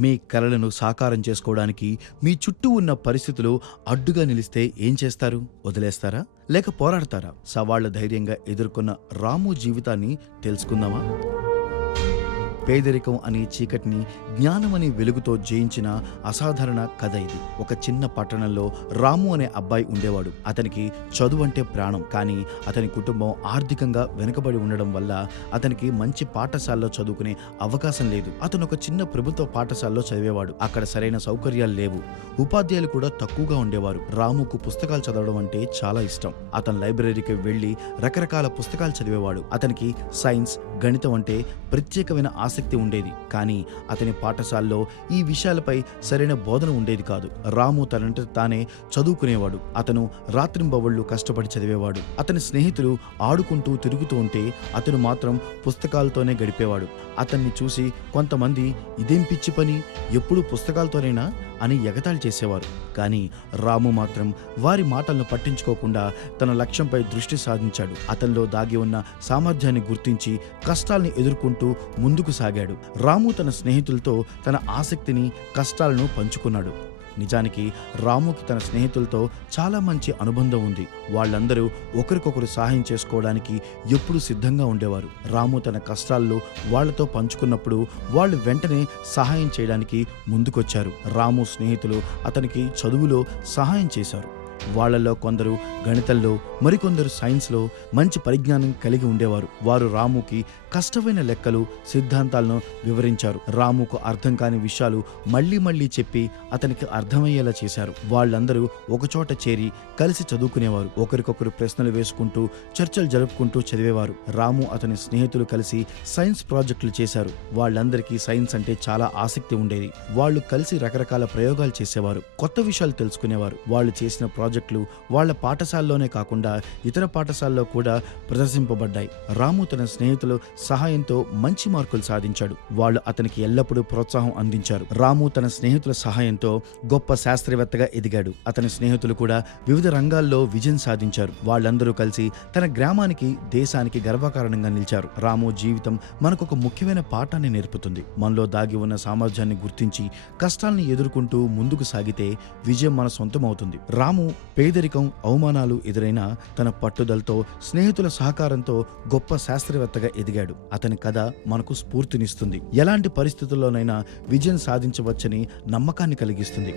మీ కలలను సాకారం చేసుకోవడానికి మీ చుట్టూ ఉన్న పరిస్థితులు అడ్డుగా నిలిస్తే ఏం చేస్తారు? వదిలేస్తారా? లేక పోరాడతారా? సవాళ్లు ధైర్యంగా ఎదుర్కొన్న రాము జీవితాన్ని తెలుసుకుందామా? పేదరికం అనే చీకటిని జ్ఞానం అనే వెలుగుతో జయించిన అసాధారణ కథ ఇది. ఒక చిన్న పట్టణంలో రాము అనే అబ్బాయి ఉండేవాడు. అతనికి చదువు అంటే ప్రాణం. కానీ అతని కుటుంబం ఆర్థికంగా వెనుకబడి ఉండడం వల్ల అతనికి మంచి పాఠశాలలో చదువుకునే అవకాశం లేదు. అతను ఒక చిన్న ప్రభుత్వ పాఠశాలలో చదివేవాడు. అక్కడ సరైన సౌకర్యాలు లేవు. ఉపాధ్యాయులు కూడా తక్కువగా ఉండేవారు. రాముకు పుస్తకాలు చదవడం అంటే చాలా ఇష్టం. అతను లైబ్రరీకి వెళ్లి రకరకాల పుస్తకాలు చదివేవాడు. అతనికి సైన్స్, గణితం అంటే ప్రత్యేకమైన ఆసక్తి ఉండేది. కానీ అతని పాఠశాలలో ఈ విషయాలపై సరైన బోధన ఉండేది కాదు. రాము తనంటే తానే చదువుకునేవాడు. అతను రాత్రింబవళ్లు కష్టపడి చదివేవాడు. అతని స్నేహితులు ఆడుకుంటూ తిరుగుతూ ఉంటే అతను మాత్రం పుస్తకాలతోనే గడిపేవాడు. అతన్ని చూసి కొంతమంది ఇదేం పిచ్చి పని, ఎప్పుడూ పుస్తకాలతోనేనా అని ఎగతాళి చేసేవారు. కానీ రాము మాత్రం వారి మాటలను పట్టించుకోకుండా తన లక్ష్యంపై దృష్టి సాధించాడు. అతనిలో దాగి ఉన్న సామర్థ్యాన్ని గుర్తించి కష్టాల్ని ఎదుర్కొంటూ ముందుకు సాగాడు. రాము తన స్నేహితులతో తన ఆసక్తిని, కష్టాలను పంచుకున్నాడు. నిజానికి రాముకి తన స్నేహితులతో చాలా మంచి అనుబంధం ఉంది. వాళ్ళందరూ ఒకరికొకరు సహాయం చేసుకోవడానికి ఎప్పుడూ సిద్ధంగా ఉండేవారు. రాము తన కష్టాల్లో వాళ్లతో పంచుకున్నప్పుడు వాళ్ళు వెంటనే సహాయం చేయడానికి ముందుకొచ్చారు. రాము స్నేహితులు అతనికి చదువులో సహాయం చేశారు. వాళ్లలో కొందరు గణితంలో, మరికొందరు సైన్స్లో మంచి పరిజ్ఞానం కలిగి ఉండేవారు. వారు రాముకి కష్టమైన లెక్కలు, సిద్ధాంతాలను వివరించారు. రాముకు అర్థం కాని విషయాలు మళ్లీ మళ్లీ చెప్పి అతనికి అర్థమయ్యేలా చేశారు. వాళ్ళందరూ ఒకచోట చేరి కలిసి చదువుకునేవారు. ఒకరికొకరు ప్రశ్నలు వేసుకుంటూ, చర్చలు జరుపుకుంటూ చదివేవారు. రాము అతని స్నేహితులు కలిసి సైన్స్ ప్రాజెక్టులు చేశారు. వాళ్ళందరికీ సైన్స్ అంటే చాలా ఆసక్తి ఉండేది. వాళ్ళు కలిసి రకరకాల ప్రయోగాలు చేసేవారు. కొత్త విషయాలు తెలుసుకునేవారు. వాళ్ళు చేసిన ప్రాజెక్టులు వాళ్ళ పాఠశాలలోనే కాకుండా ఇతర పాఠశాలలో కూడా ప్రదర్శింపబడ్డాయి. రాము తన స్నేహితుల సహాయంతో మంచి మార్కులు సాధించాడు. వాళ్ళు అతనికి ఎల్లప్పుడూ ప్రోత్సాహం అందించారు. రాము తన స్నేహితుల సహాయంతో గొప్ప శాస్త్రవేత్తగా ఎదిగాడు. అతని స్నేహితులు కూడా వివిధ రంగాల్లో విజయం సాధించారు. వాళ్ళందరూ కలిసి తన గ్రామానికి, దేశానికి గర్వకారణంగా నిలిచారు. రాము జీవితం మనకొక ముఖ్యమైన పాఠాన్ని నేర్పుతుంది. మనలో దాగి ఉన్న సామర్థ్యాన్ని గుర్తించి కష్టాలను ఎదుర్కొంటూ ముందుకు సాగితే విజయం మన సొంతమవుతుంది. రాము పేదరికం, అవమానాలు ఎదురైనా తన పట్టుదలతో, స్నేహితుల సహకారంతో గొప్ప శాస్త్రవేత్తగా ఎదిగాడు. అతని కథ మనకు స్ఫూర్తినిస్తుంది. ఎలాంటి పరిస్థితుల్లోనైనా విజయం సాధించవచ్చని నమ్మకాన్ని కలిగిస్తుంది.